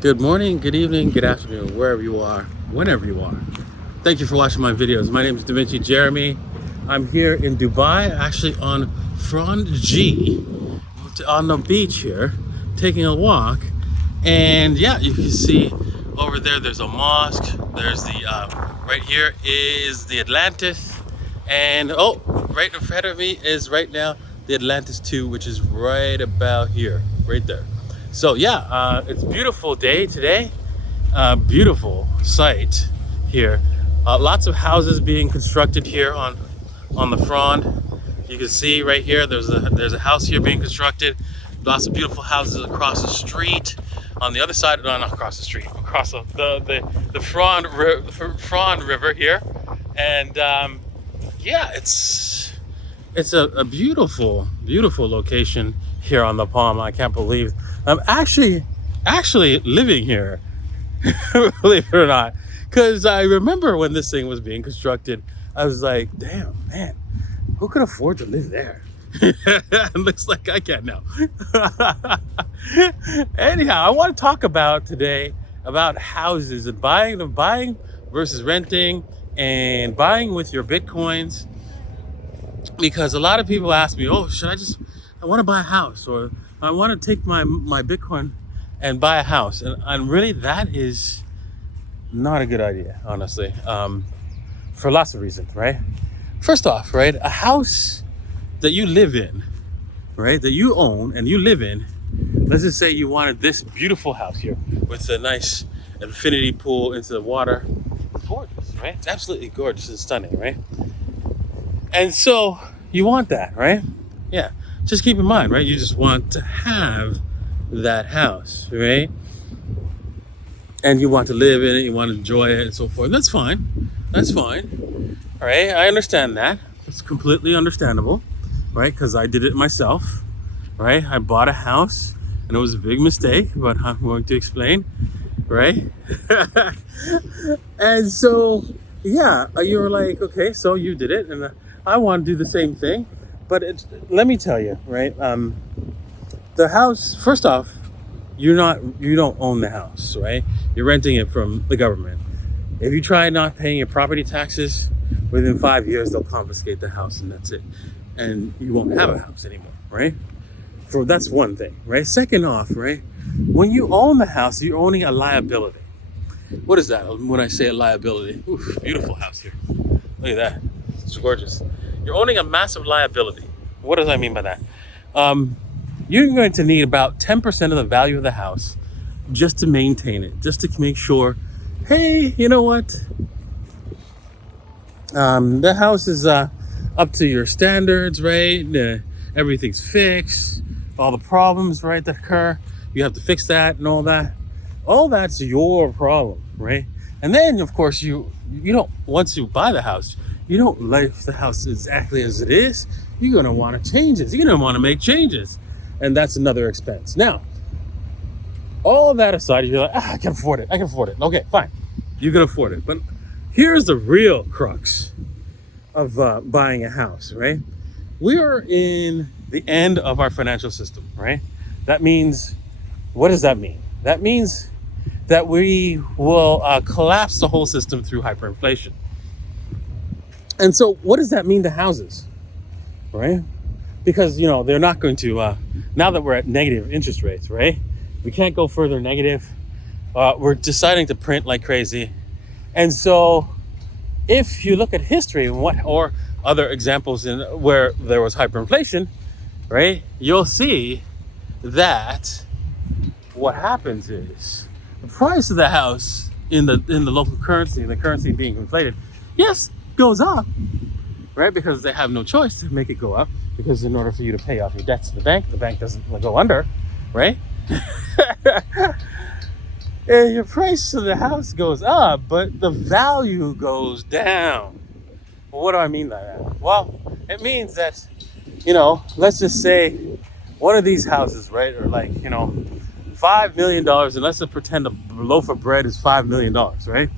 Good morning, good evening, good afternoon, wherever you are, whenever you are. Thank you for watching my videos. My name is Da Vinci Jeremy. I'm here in Dubai, actually on Frond G, on the beach here, taking a walk. And yeah, you can see over there, there's a mosque. There's the, right here is the Atlantis. And oh, right in front of me is right now the Atlantis 2, which is right about here, right there. So yeah, it's a beautiful day today. Beautiful sight here. Lots of houses being constructed here on the Frond. You can see right here, there's a house here being constructed. Lots of beautiful houses across the street. On the other side, no, not across the street, across the Frond River here. And yeah, it's a beautiful location here on the Palm. I can't believe I'm actually living here. Believe it or not, because I remember when this thing was being constructed, I was like, damn, man, who could afford to live there? It looks like I can now. Anyhow, I want to talk about today about houses and buying versus renting, and buying with your Bitcoins. Because a lot of people ask me, oh, I want to buy a house, or I want to take my Bitcoin and buy a house. And really, that is not a good idea, honestly, for lots of reasons, right? First off, right, a house that you live in, right, that you own and you live in, let's just say you wanted this beautiful house here with a nice infinity pool into the water. It's gorgeous, right? It's absolutely gorgeous and stunning, right? And so you want that, right? Yeah. Just keep in mind, right? You just want to have that house, right? And you want to live in it, you want to enjoy it and so forth. That's fine. That's fine. All right. I understand that. It's completely understandable, right? Because I did it myself, right? I bought a house and it was a big mistake, but I'm going to explain, right? And so, yeah, you were like, okay, so you did it, and I want to do the same thing. But let me tell you, right? The house, first off, you don't own the house, right? You're renting it from the government. If you try not paying your property taxes, within 5 years they'll confiscate the house, and that's it. And you won't have a house anymore, right? That's one thing, right? Second off, right? When you own the house, you're owning a liability. What is that when I say a liability? Oof, beautiful house here. Look at that. It's gorgeous. You're owning a massive liability. What does I mean by that? You're going to need about 10% of the value of the house just to maintain it, just to make sure, hey, you know what? The house is up to your standards, right? Everything's fixed. All the problems, right, that occur, you have to fix that and all that. All that's your problem, right? And then, of course, you don't, once you buy the house, you don't like the house exactly as it is. You're going to want to change it. You're going to want to make changes. And that's another expense. Now, all that aside, you're like, I can afford it. Okay, fine. You can afford it. But here's the real crux of buying a house, right? We are in the end of our financial system, right? That means, what does that mean? That means that we will collapse the whole system through hyperinflation. And so what does that mean to houses, right? Because, they're not going to, now that we're at negative interest rates, right? We can't go further negative. We're deciding to print like crazy. And so if you look at history and or other examples where there was hyperinflation, right? You'll see that what happens is the price of the house in the local currency, the currency being inflated, yes, goes up, right? Because they have no choice to make it go up, because in order for you to pay off your debts to the bank doesn't go under, right? And your price of the house goes up, but the value goes down. Well, what do I mean by that? Well, it means that, let's just say one of these houses, right, or like, $5 million, and let's just pretend a loaf of bread is $5 million, right?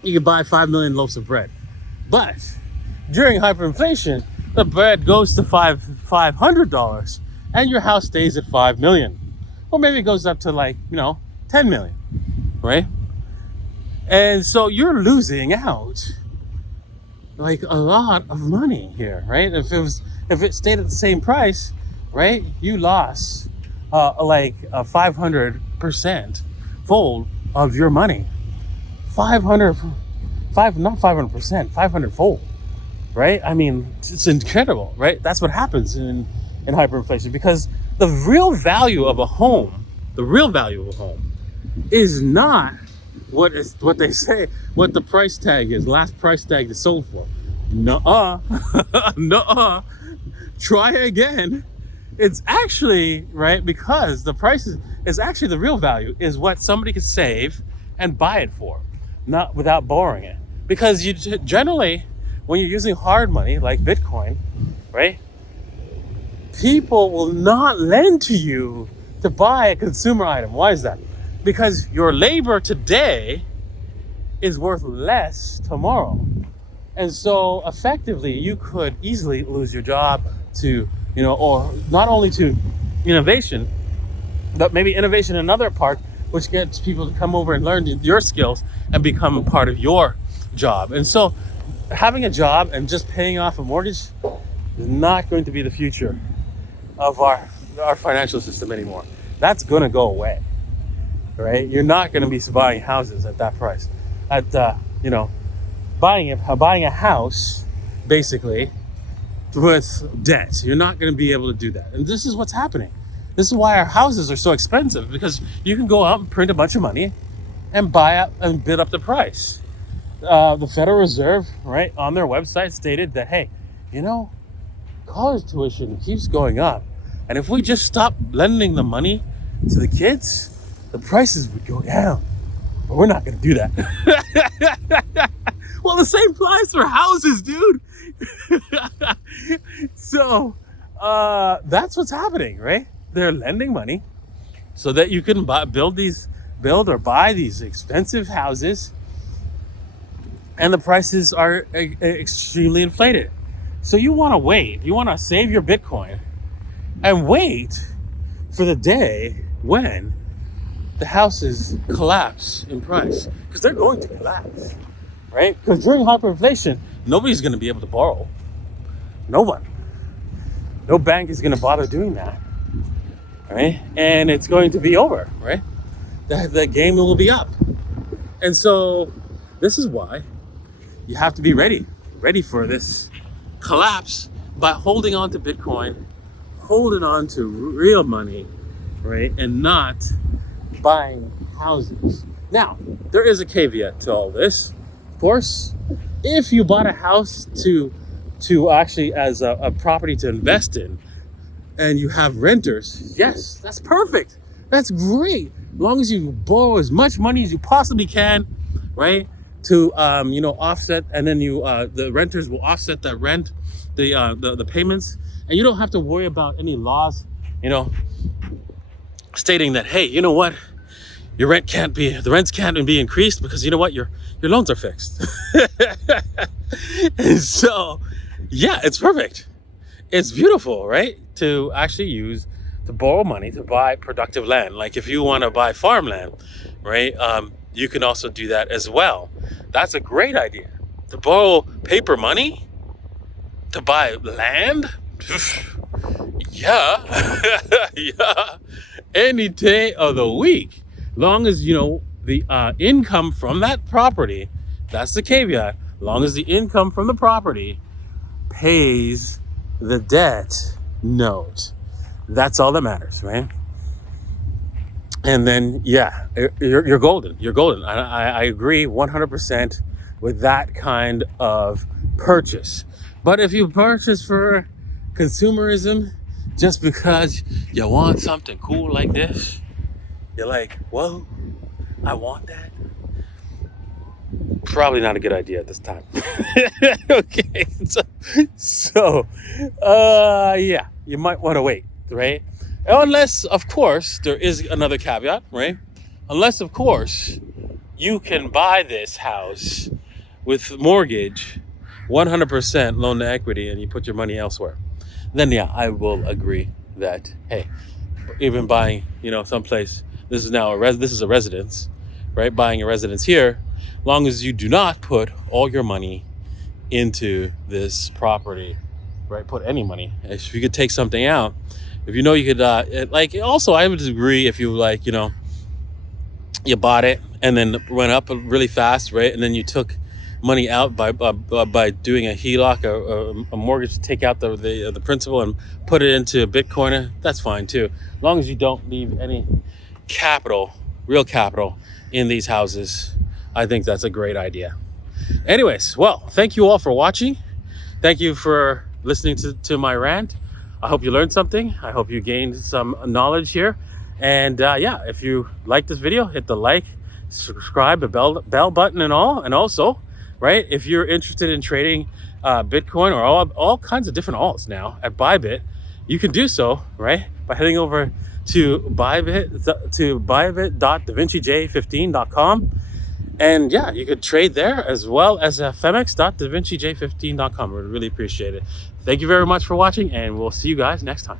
You can buy 5 million loaves of bread. But during hyperinflation, the bread goes to $500 and your house stays at 5 million. or maybe it goes up to like, 10 million, right? And so you're losing out like a lot of money here, right? If it stayed at the same price, right, you lost like a 500% fold of your money. 500 fold, right? I mean, it's incredible, right? That's what happens in hyperinflation, because the real value of a home is not what they say, what the price tag is, last price tag is sold for. Nuh-uh. Nuh-uh. Try again. It's actually, right, because the price is actually the real value is what somebody could save and buy it for, not without borrowing it. Because you generally, when you're using hard money like Bitcoin, right, people will not lend to you to buy a consumer item. Why is that? Because your labor today is worth less tomorrow. And so effectively, you could easily lose your job to, or not only to innovation, but maybe innovation in another part, which gets people to come over and learn your skills and become a part of your job. And so having a job and just paying off a mortgage is not going to be the future of our financial system anymore. That's going to go away, right? You're not going to be buying houses at that price. Buying a house, basically, with debt. You're not going to be able to do that. And this is what's happening. This is why our houses are so expensive, because you can go out and print a bunch of money and buy up and bid up the price. The Federal Reserve, right, on their website stated that, hey, college tuition keeps going up. And if we just stop lending the money to the kids, the prices would go down. But we're not going to do that. Well, the same applies for houses, dude. So that's what's happening, right? They're lending money so that you can build or buy these expensive houses, and the prices are extremely inflated. So you want to wait. You want to save your Bitcoin and wait for the day when the houses collapse in price, because they're going to collapse, right? Because during hyperinflation, nobody's going to be able to borrow. No one. No bank is going to bother doing that, right? And it's going to be over, right? The game will be up. And so this is why you have to be ready for this collapse by holding on to Bitcoin, holding on to real money, right? And not buying houses. Now, there is a caveat to all this. Of course, if you bought a house to actually as a property to invest in, and you have renters, yes, that's perfect. That's great. As long as you borrow as much money as you possibly can, right? To offset, and then the renters will offset that rent, the payments, and you don't have to worry about any laws, stating that, hey, you know what, the rents can't be increased because you know what, your loans are fixed. And so, yeah, it's perfect. It's beautiful, right? To actually to borrow money to buy productive land. Like if you want to buy farmland, right? You can also do that as well. That's a great idea. To borrow paper money to buy land? Yeah. Yeah. Any day of the week. Long as, the income from that property, that's the caveat, long as the income from the property pays the debt note. That's all that matters, right? And then, yeah, you're golden. You're golden. I agree 100% with that kind of purchase. But if you purchase for consumerism, just because you want something cool like this, you're like, whoa, I want that. Probably not a good idea at this time. Okay, so, yeah, you might want to wait, right? Unless, of course, there is another caveat, right? Unless, of course, you can buy this house with mortgage, 100% loan to equity, and you put your money elsewhere. Then, yeah, I will agree that, hey, even buying, someplace. This is now this is a residence, right? Buying a residence here, long as you do not put all your money into this property, right? Put any money. If you could take something out, if you could, also I would agree if you you bought it and then went up really fast, right? And then you took money out by doing a HELOC, a mortgage, to take out the principal and put it into Bitcoin. That's fine too, as long as you don't leave any real capital in these houses. I think that's a great idea. Anyways, well, thank you all for watching. Thank you for listening to my rant. I hope you learned something. I hope you gained some knowledge here. And yeah, if you like this video, hit the like, subscribe, the bell button and all. And also, right, if you're interested in trading Bitcoin or all kinds of different alts now at Bybit, you can do so, right, by heading over to bybit.davincij15.com. And yeah, you could trade there, as well as femex.davincij15.com. We really appreciate it. Thank you very much for watching, and we'll see you guys next time.